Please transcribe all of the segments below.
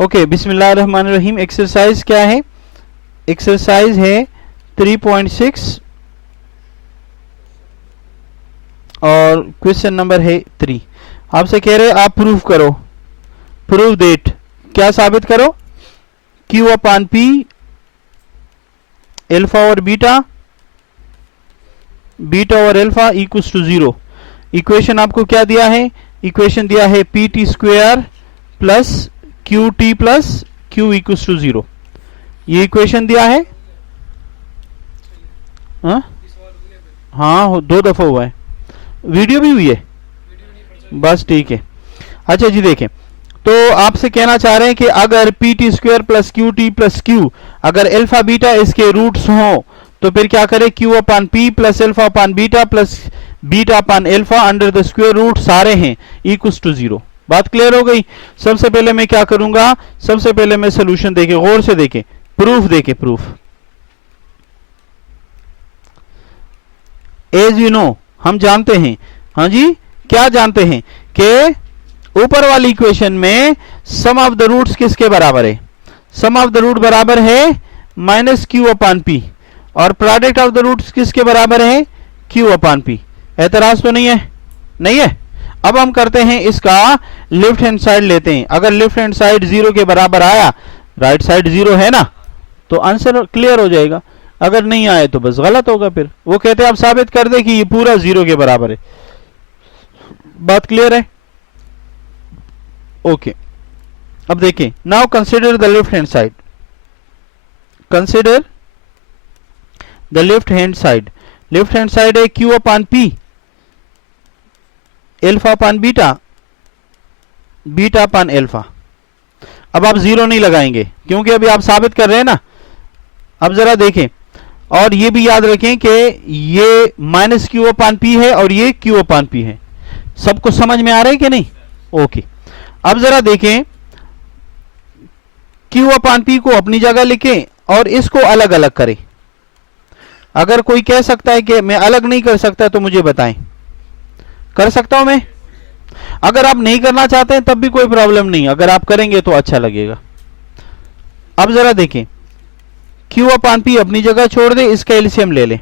Okay, बिस्मिल्लाहिर्रहमानिर्रहीम। Exercise क्या है? एक्सरसाइज है 3.6 और क्वेश्चन नंबर है 3। आपसे कह रहे आप प्रूफ करो, प्रूफ दैट, क्या साबित करो? क्यू अपान पी एल्फा और बीटा, बीटा और एल्फा इक्वल्स टू 0। इक्वेशन आपको क्या दिया है? इक्वेशन दिया है P T square plus Q T plus Q equals to 0। ये इक्वेशन दिया है। हाँ, 2 दफा हुआ है, वीडियो भी हुई है, बस ठीक है। अच्छा जी, देखें तो आपसे कहना चाह रहे हैं कि अगर P T square plus Q अगर एल्फा बीटा इसके रूट्स हों तो फिर क्या करें? Q upon P plus alpha upon beta plus beta upon alpha under the square root सारे हैं इक्वल्स टू 0। बात क्लियर हो गई? सबसे पहले मैं क्या करूंगा? सबसे पहले मैं सोल्यूशन देखे, गौर से देखे, प्रूफ देखे, प्रूफ। एज यू नो, हम जानते हैं, हाँ जी, क्या जानते हैं कि ऊपर वाली इक्वेशन में सम ऑफ द रूट्स किसके बराबर है? सम ऑफ द रूट बराबर है माइनस क्यू अपान पी, और प्रोडक्ट ऑफ द रूट्स किसके बराबर है? Q upon P. एतराज तो नहीं है? नहीं है। अब हम करते हैं इसका लेफ्ट हैंड साइड लेते हैं। अगर लेफ्ट हैंड साइड 0 के बराबर आया, राइट साइड 0 है ना, तो आंसर क्लियर हो जाएगा। अगर नहीं आए तो बस गलत होगा। फिर वो कहते हैं आप साबित कर दे कि ये पूरा 0 के बराबर है। बात क्लियर है? ओके, अब देखें, now consider the left hand side, consider the left hand side. Left hand side है Q upon P alpha upon beta, beta upon alpha. अब आप 0 नहीं लगाएंगे क्योंकि अभी आप साबित कर रहे हैं ना। अब जरा देखें, और ये भी याद रखें कि ये माइनस क्यू अपान पी है और ये क्यू अपान पी है। सबको समझ में आ रहा है कि नहीं? ओके, अब जरा देखें, क्यू अपान पी को अपनी जगह लिखें और इसको अलग अलग करें। अगर कोई कह सकता है कि मैं अलग नहीं कर सकता तो मुझे बताएं, कर सकता हूं मैं? अगर आप नहीं करना चाहते हैं तब भी कोई प्रॉब्लम नहीं, अगर आप करेंगे तो अच्छा लगेगा। अब जरा देखें, क्यू अपान पी अपनी जगह छोड़ दे, इसका एलसीएम ले ले।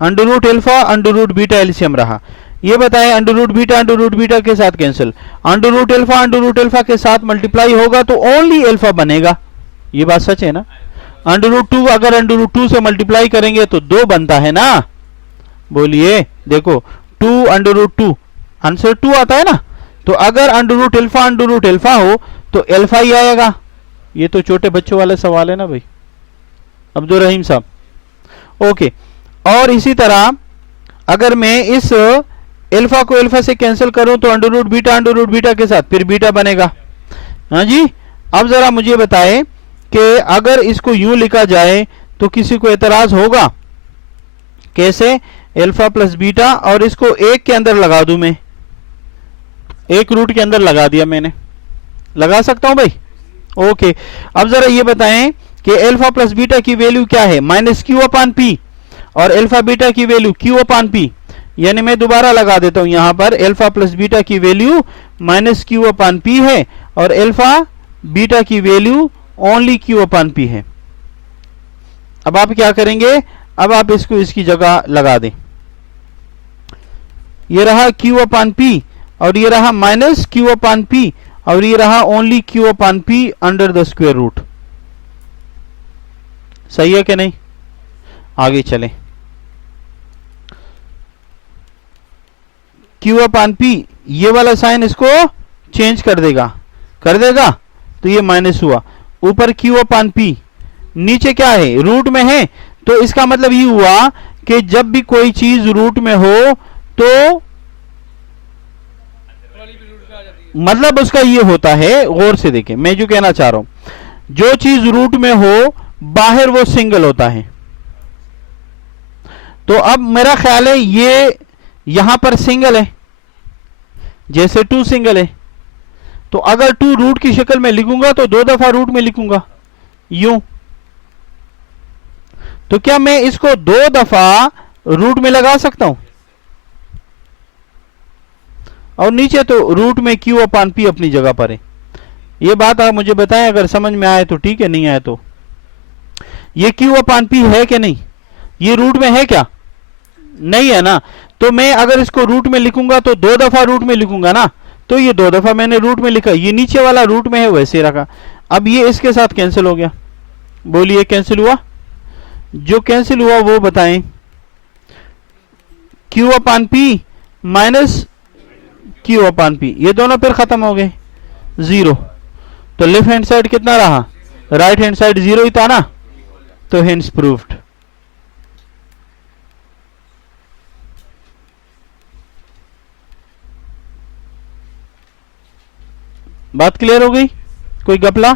Under root alpha under root beta LCM रहा। ये बताएं, अंडर रूट बीटा के साथ कैंसिल, अंडर रूट एल्फा के साथ मल्टीप्लाई होगा तो ओनली एल्फा बनेगा। ये बात सच है ना? अंडर रूट 2 अगर अंडर रूट 2 से मल्टीप्लाई करेंगे तो 2 बनता है ना। बोलिए, देखो 2 अंडर रूट 2 आंसर 2 आता है ना। तो अगर अंडर रूट एल्फा हो तो एल्फा ही आएगा। ये तो छोटे बच्चों वाले सवाल है ना भाई, अब्दुल रहीम साहब। ओके, और इसी तरह अगर मैं इस एल्फा को एल्फा से कैंसिल करूं तो अंडर रूट बीटा के साथ फिर बीटा बनेगा। हाँ जी, अब जरा मुझे बताएं कि अगर इसको यूं लिखा जाए तो किसी को एतराज होगा? कैसे? एल्फा प्लस बीटा, और इसको 1 के अंदर लगा दूं मैं, 1 रूट के अंदर लगा दिया मैंने, लगा सकता हूं भाई? ओके, अब जरा ये बताएं कि एल्फा प्लस बीटा की वैल्यू क्या है? माइनस क्यू अपान पी, और एल्फा बीटा की वैल्यू क्यू अपान पी। यानी मैं दोबारा लगा देता हूं यहां पर, एल्फा प्लस बीटा की value minus Q upon P है और एल्फा बीटा की value only Q upon P है। अब आप क्या करेंगे? अब आप इसको इसकी जगह लगा दें। ये रहा क्यू अपान पी और ये रहा माइनस क्यू अपान पी और ये रहा only Q upon P under the square root. सही है कि नहीं? आगे चलें। क्यू अपान पी, ये वाला साइन इसको चेंज कर देगा, तो ये माइनस हुआ। ऊपर क्यू अपान पी, नीचे क्या है? रूट में है, तो इसका मतलब ये हुआ कि जब भी कोई चीज रूट में हो तो मतलब उसका ये होता है, गौर से देखें मैं जो कहना चाह रहा हूं, जो चीज रूट में हो बाहर वो सिंगल होता है। तो अब मेरा ख्याल है ये यहां पर सिंगल है, जैसे 2 सिंगल है, तो अगर 2 रूट की शक्ल में लिखूंगा तो 2 दफा रूट में लिखूंगा यूं। तो क्या मैं इसको 2 दफा रूट में लगा सकता हूं? और नीचे तो रूट में क्यू अपान पी अपनी जगह पर है। ये बात आप मुझे बताएं, अगर समझ में आए तो ठीक है, नहीं आए तो। ये Q अपान P है कि नहीं? ये रूट में है क्या? नहीं है ना। तो मैं अगर इसको रूट में लिखूंगा तो 2 दफा रूट में लिखूंगा ना, तो ये 2 दफा मैंने रूट में लिखा, ये नीचे वाला रूट में है वैसे रखा। अब ये इसके साथ कैंसिल हो गया, बोलिए कैंसिल हुआ? जो कैंसिल हुआ वो बताएं। Q अपान P माइनस Q अपान P, ये दोनों फिर खत्म हो गए, 0। तो लेफ्ट हैंड साइड कितना रहा? राइट हैंड साइड 0 ही था ना, तो हेंस प्रूव्ड। बात क्लियर हो गई? कोई गपला?